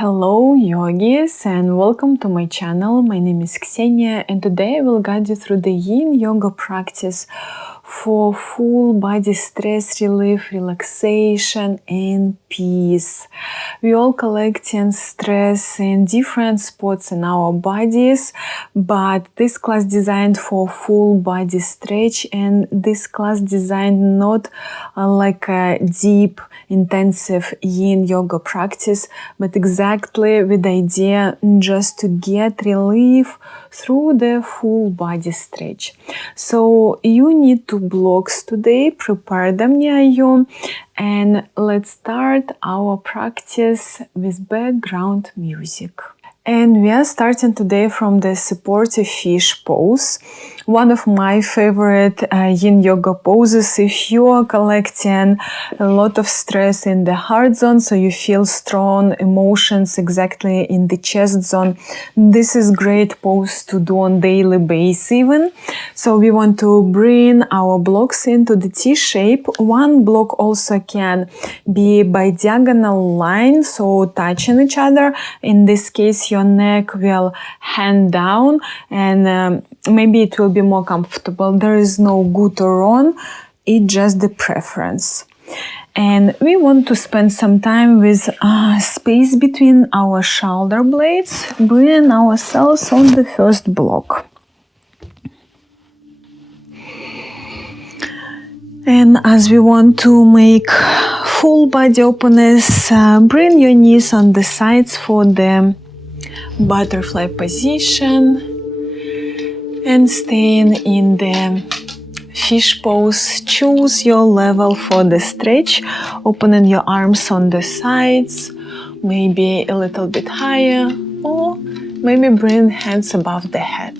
Hello yogis and welcome to my channel. My name is Ksenia and today I will guide you through the Yin Yoga practice for full body stress relief, relaxation and peace. We all collecting stress in different spots in our bodies, but this class designed for full body stretch, and this class designed not like a deep intensive Yin Yoga practice, but exactly with the idea just to get relief through the full body stretch. So you need two blocks today, prepare them near you, and let's start our practice with background music. And we are starting today from the supportive fish pose, one of my favorite Yin Yoga poses. If you are collecting a lot of stress in the heart zone, so you feel strong emotions exactly in the chest zone, this is great pose to do on daily basis even. So we want to bring our blocks into the T shape. One block also can be by diagonal line, so touching each other. In this case, your neck will hang down and maybe it will be more comfortable. There is no good or wrong, it's just the preference. And we want to spend some time with space between our shoulder blades, bringing ourselves on the first block. And as we want to make full body openness, bring your knees on the sides for the butterfly position and staying in the fish pose. Choose your level for the stretch, opening your arms on the sides, maybe a little bit higher, or maybe bring hands above the head.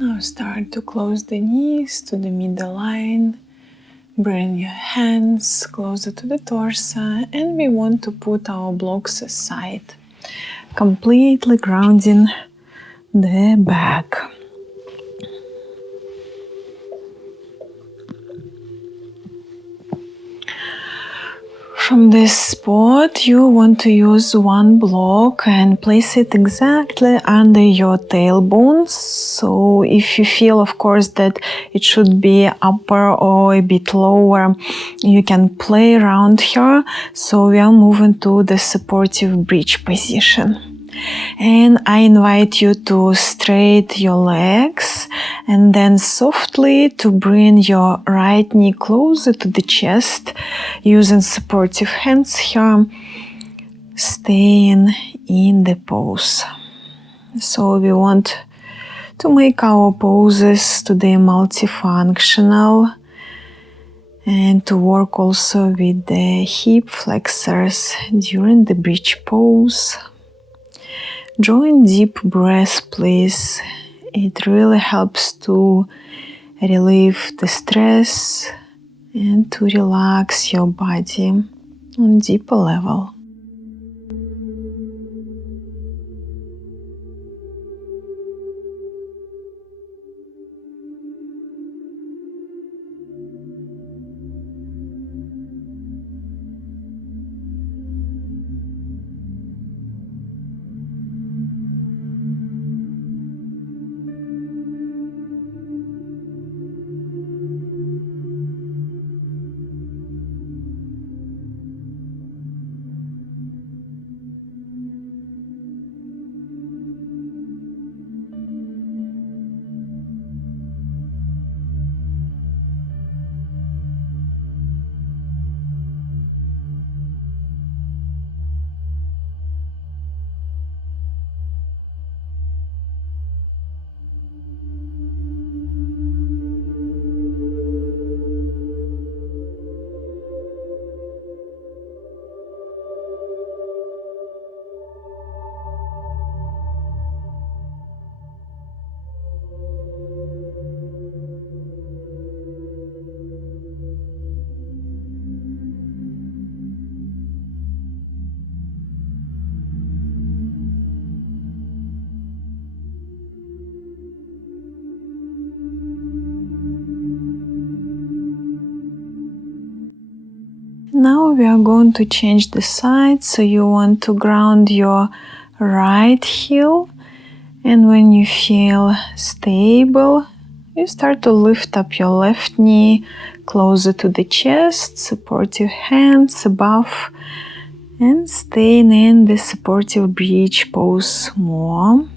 Now start to close the knees to the middle line. Bring your hands closer to the torso, and we want to put our blocks aside, completely grounding the back. From this spot, you want to use one block and place it exactly under your tailbones. So if you feel, of course, that it should be upper or a bit lower, you can play around here. So we are moving to the supportive bridge position. And I invite you to straighten your legs and then softly to bring your right knee closer to the chest using supportive hands here, staying in the pose. So we want to make our poses today multifunctional and to work also with the hip flexors during the bridge pose. Join deep breath, please. It really helps to relieve the stress and to relax your body on deeper level. Now we are going to change the side, so you want to ground your right heel, and when you feel stable, you start to lift up your left knee closer to the chest, support your hands above, and staying in the supportive bridge pose more.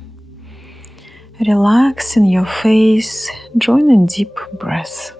Relaxing your face, join a deep breath.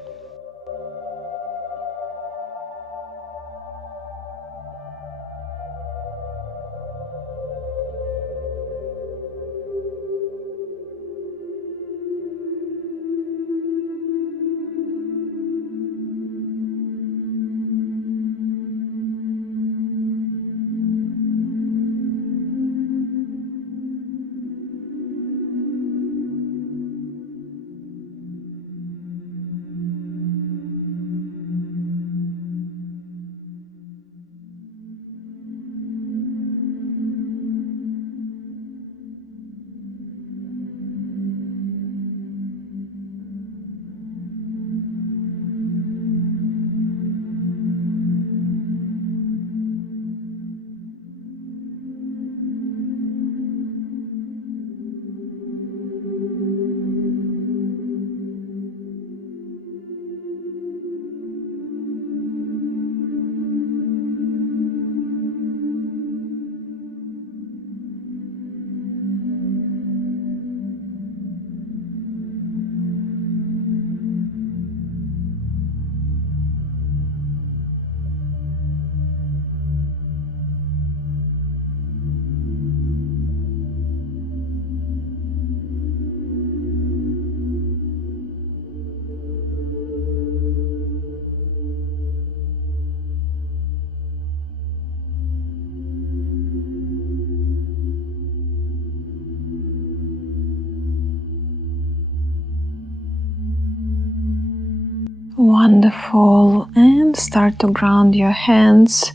Wonderful. And start to ground your hands.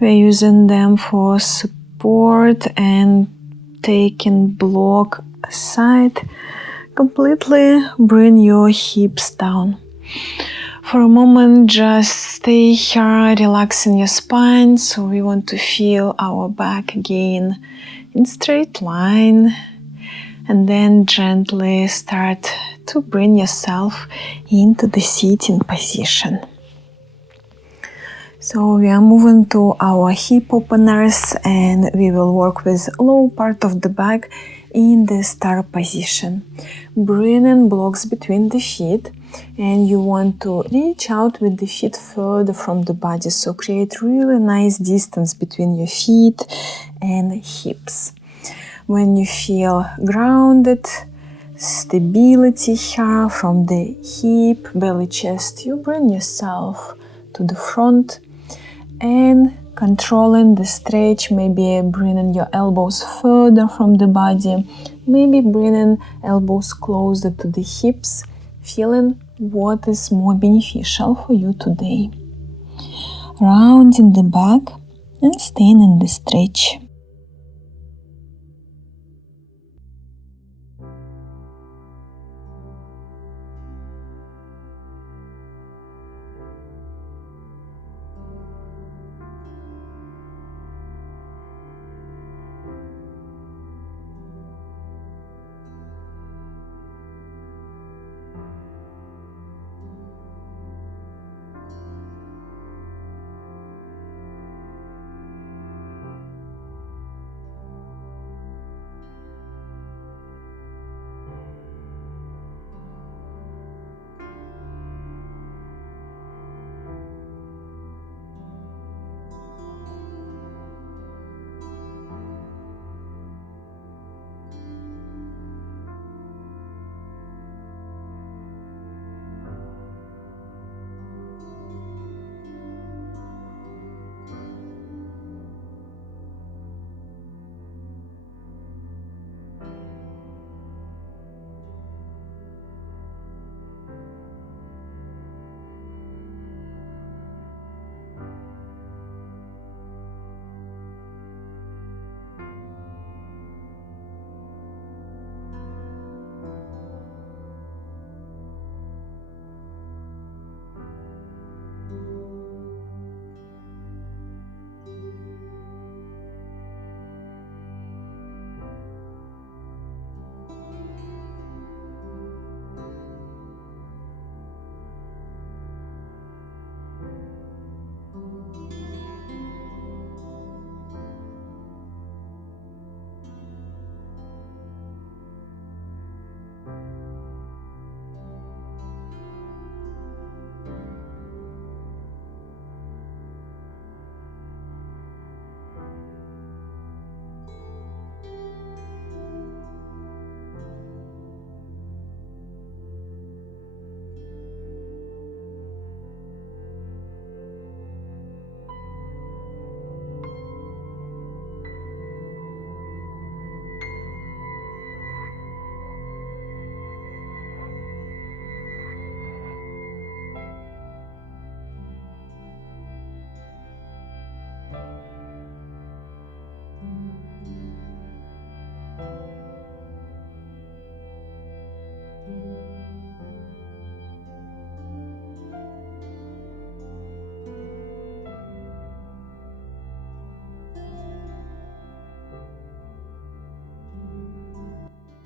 We're using them for support and taking block aside. Completely bring your hips down. For a moment, just stay here, relaxing your spine. So we want to feel our back again in straight line. And then gently start to bring yourself into the sitting position. So we are moving to our hip openers and we will work with low part of the back in the star position. Bring in blocks between the feet and you want to reach out with the feet further from the body. So create really nice distance between your feet and hips. When you feel grounded, stability here from the hip, belly, chest, you bring yourself to the front and controlling the stretch, maybe bringing your elbows further from the body, maybe bringing elbows closer to the hips, feeling what is more beneficial for you today. Rounding the back and staying in the stretch.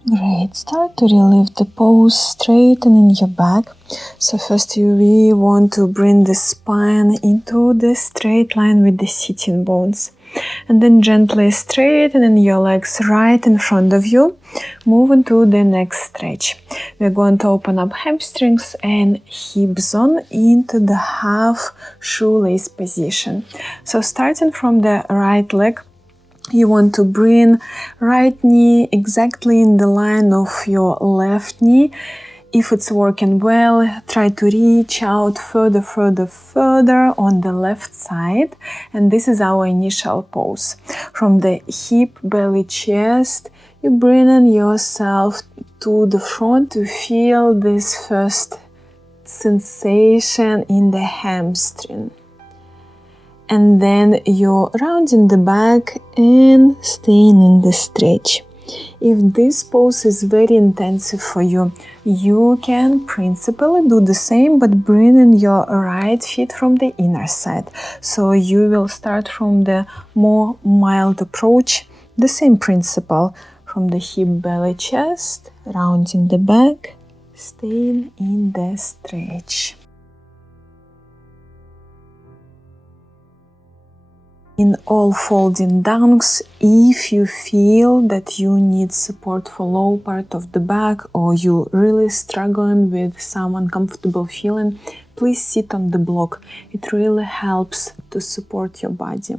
Great. Start to relieve the pose, straightening your back. So first we want to bring the spine into the straight line with the sitting bones. And then gently straightening your legs right in front of you. Moving to the next stretch. We're going to open up hamstrings and hip zone into the half shoelace position. So starting from the right leg, you want to bring right knee exactly in the line of your left knee. If it's working well, try to reach out further on the left side. And this is our initial pose. From the hip, belly, chest, you bring in yourself to the front to feel this first sensation in the hamstring. And then you're rounding the back and staying in the stretch. If this pose is very intensive for you, you can principally do the same, but bring in your right feet from the inner side. So you will start from the more mild approach, the same principle, from the hip, belly, chest, rounding the back, staying in the stretch. In all folding downs, if you feel that you need support for low part of the back or you're really struggling with some uncomfortable feeling, please sit on the block. It really helps to support your body.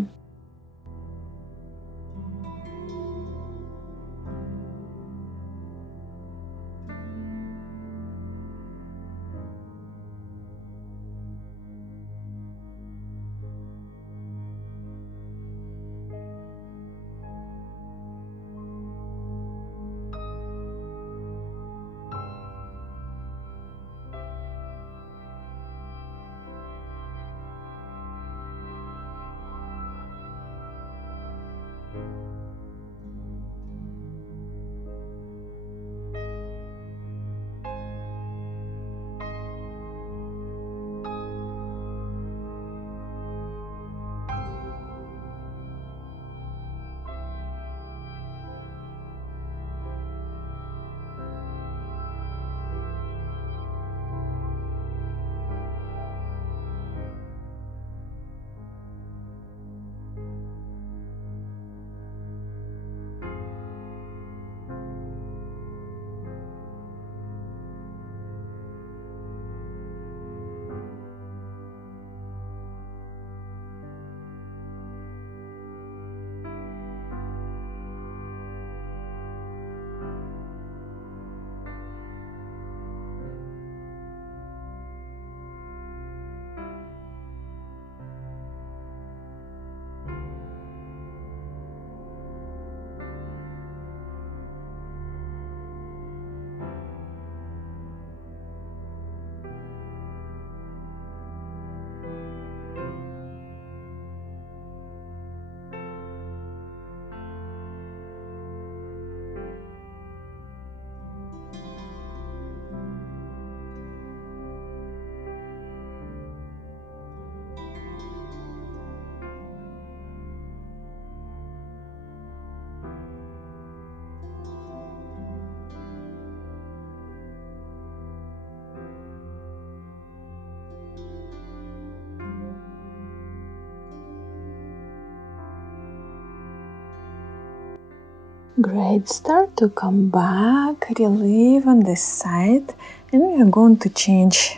Great, start to come back, relieve on this side, and we are going to change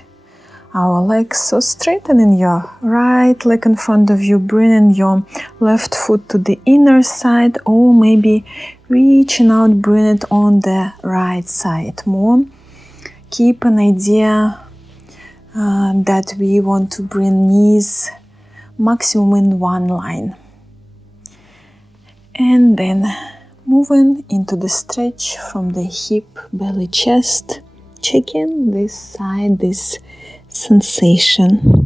our legs. So straightening your right leg in front of you, bringing your left foot to the inner side, or maybe reaching out, bring it on the right side more. Keep an idea that we want to bring knees maximum in one line. And then moving into the stretch from the hip, belly, chest, checking this side, this sensation.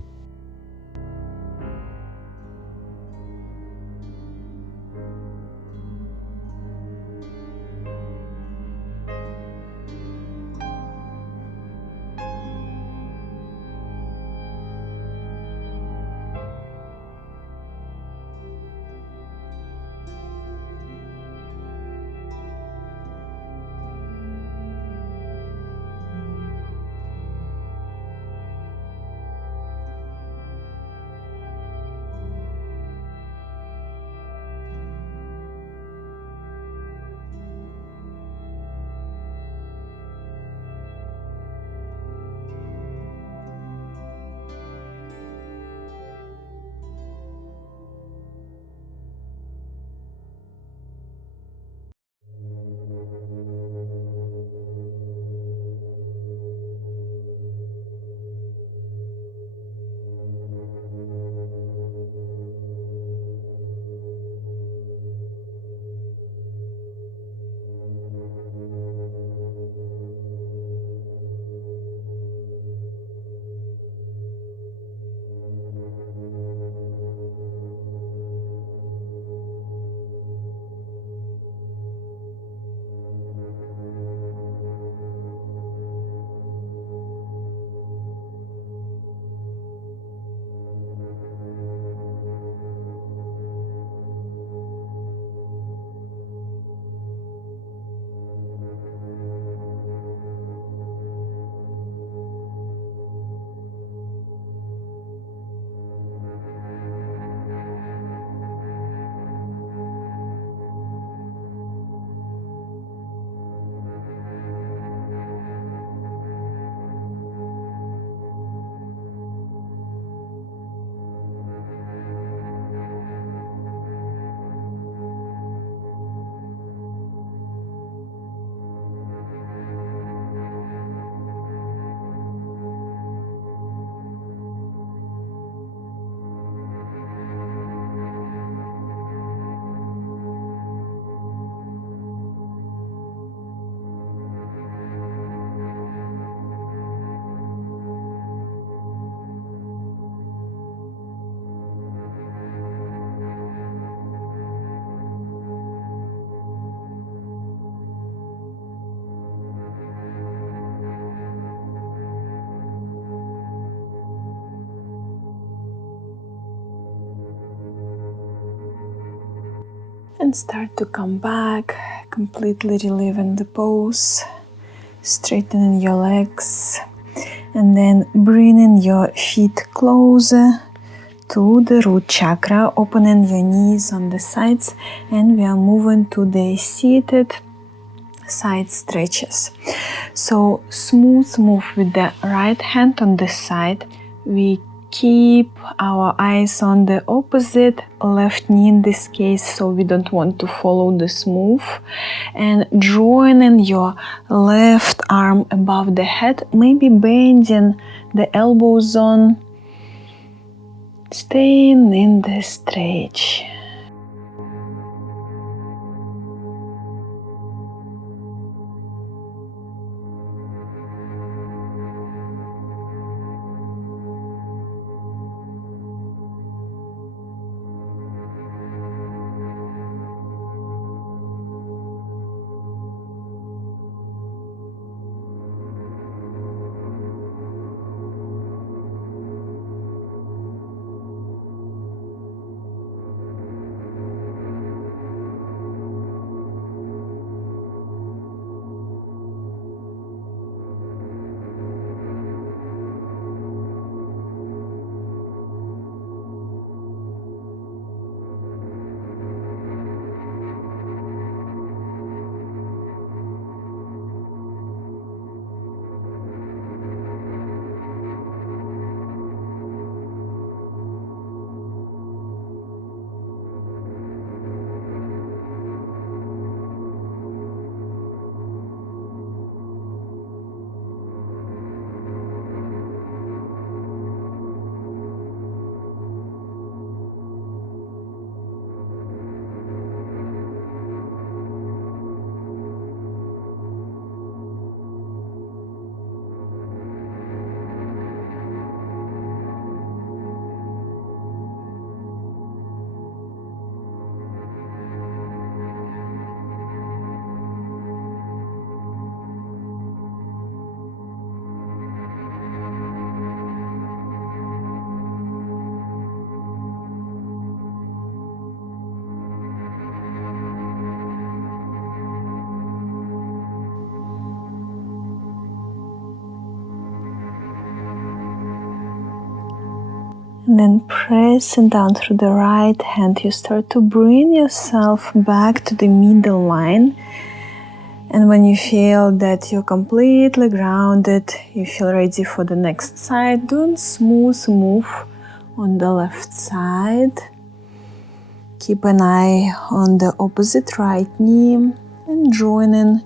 and start to come back, completely relieving the pose, straightening your legs, and then bringing your feet closer to the root chakra, opening your knees on the sides, and we are moving to the seated side stretches. So smooth move with the right hand on the side. We keep our eyes on the opposite left knee in this case, so we don't want to follow this move. And joining your left arm above the head, maybe bending the elbow zone, staying in the stretch. And then pressing down through the right hand, you start to bring yourself back to the middle line. And when you feel that you're completely grounded, you feel ready for the next side, do a smooth move on the left side. Keep an eye on the opposite right knee and joining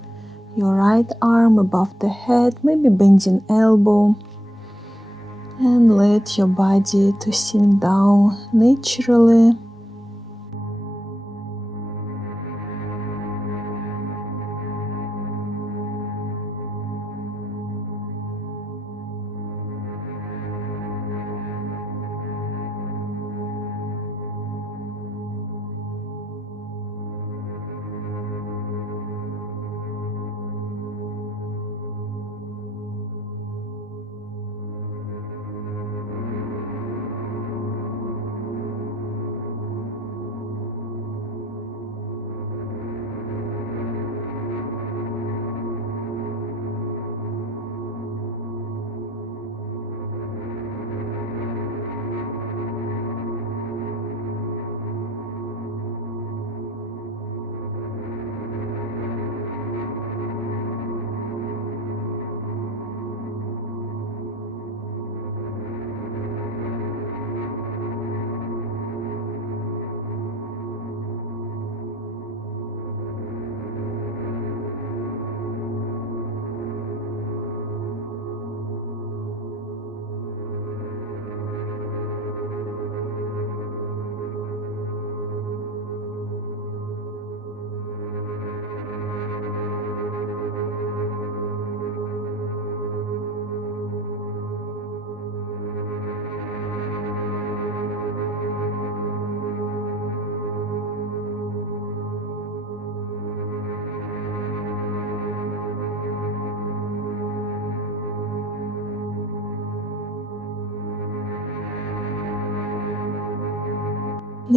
your right arm above the head, maybe bending elbow. And let your body to sink down naturally.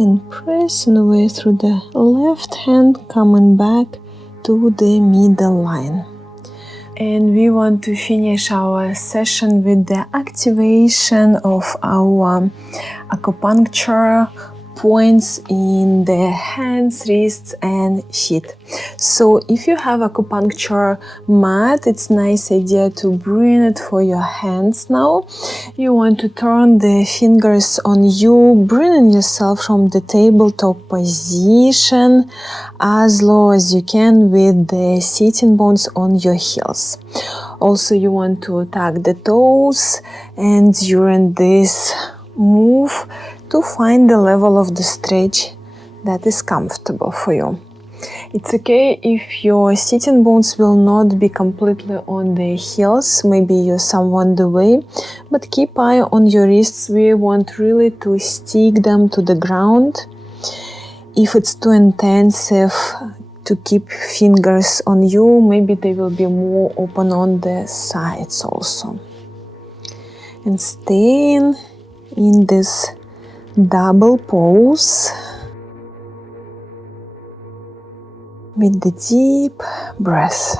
then pressing away through the left hand, coming back to the middle line. And we want to finish our session with the activation of our acupuncture points in the hands, wrists and feet. So if you have acupuncture mat, it's a nice idea to bring it for your hands now. You want to turn the fingers on you, bringing yourself from the tabletop position as low as you can with the sitting bones on your heels. Also, you want to tuck the toes, and during this move to find the level of the stretch that is comfortable for you. It's okay if your sitting bones will not be completely on the heels, maybe you're somewhat on the way, but keep eye on your wrists. We want really to stick them to the ground. If it's too intensive to keep fingers on you, maybe they will be more open on the sides also. And staying in this double pose with the deep breath.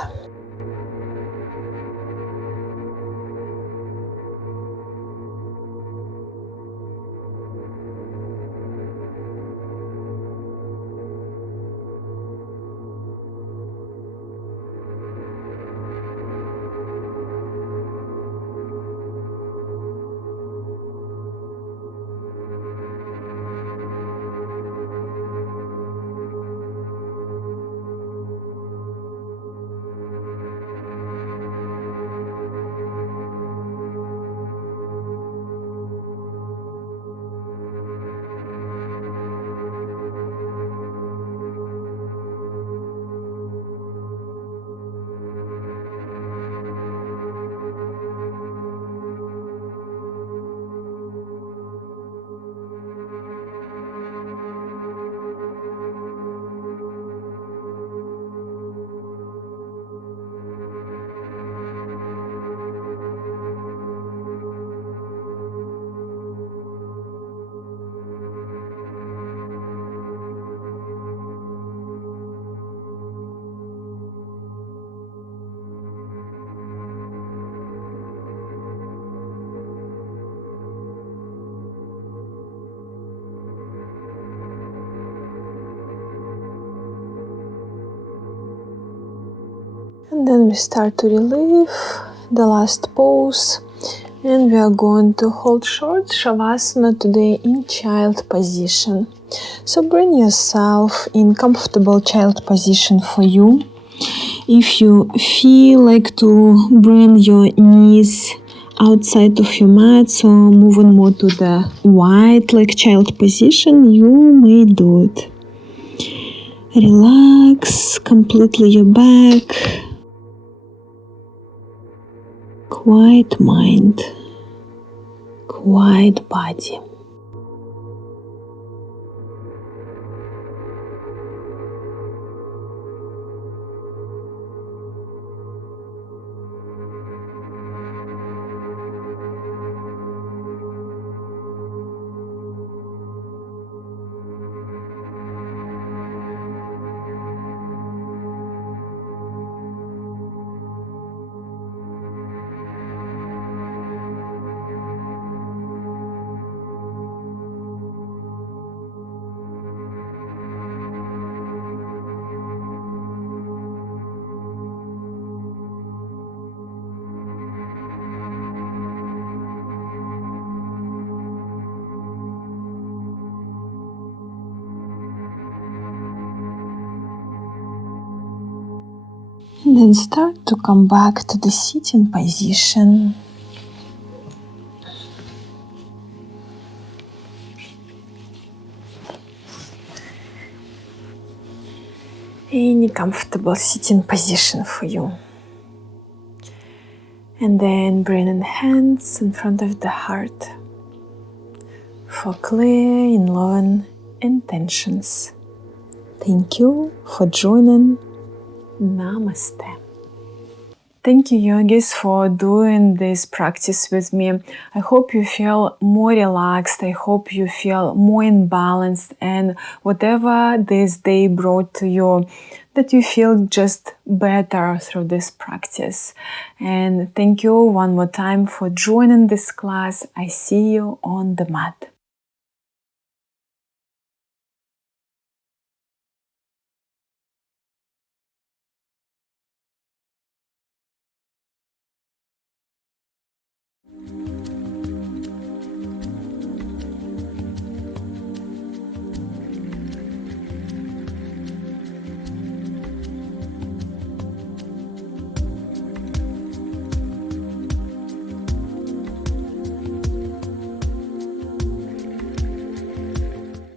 And then we start to relieve the last pose, and we are going to hold short Savasana today in child position. So bring yourself in comfortable child position for you. If you feel like to bring your knees outside of your mat, so moving more to the wide like child position, you may do it. Relax completely your back. Quiet mind, quiet body. And then start to come back to the sitting position. Any comfortable sitting position for you. And then bringing hands in front of the heart for clear and loving intentions. Thank you for joining. Namaste. Thank you, yogis, for doing this practice with me. I hope you feel more relaxed. I hope you feel more in balance, and whatever this day brought to you, that you feel just better through this practice. And thank you one more time for joining this class. I see you on the mat.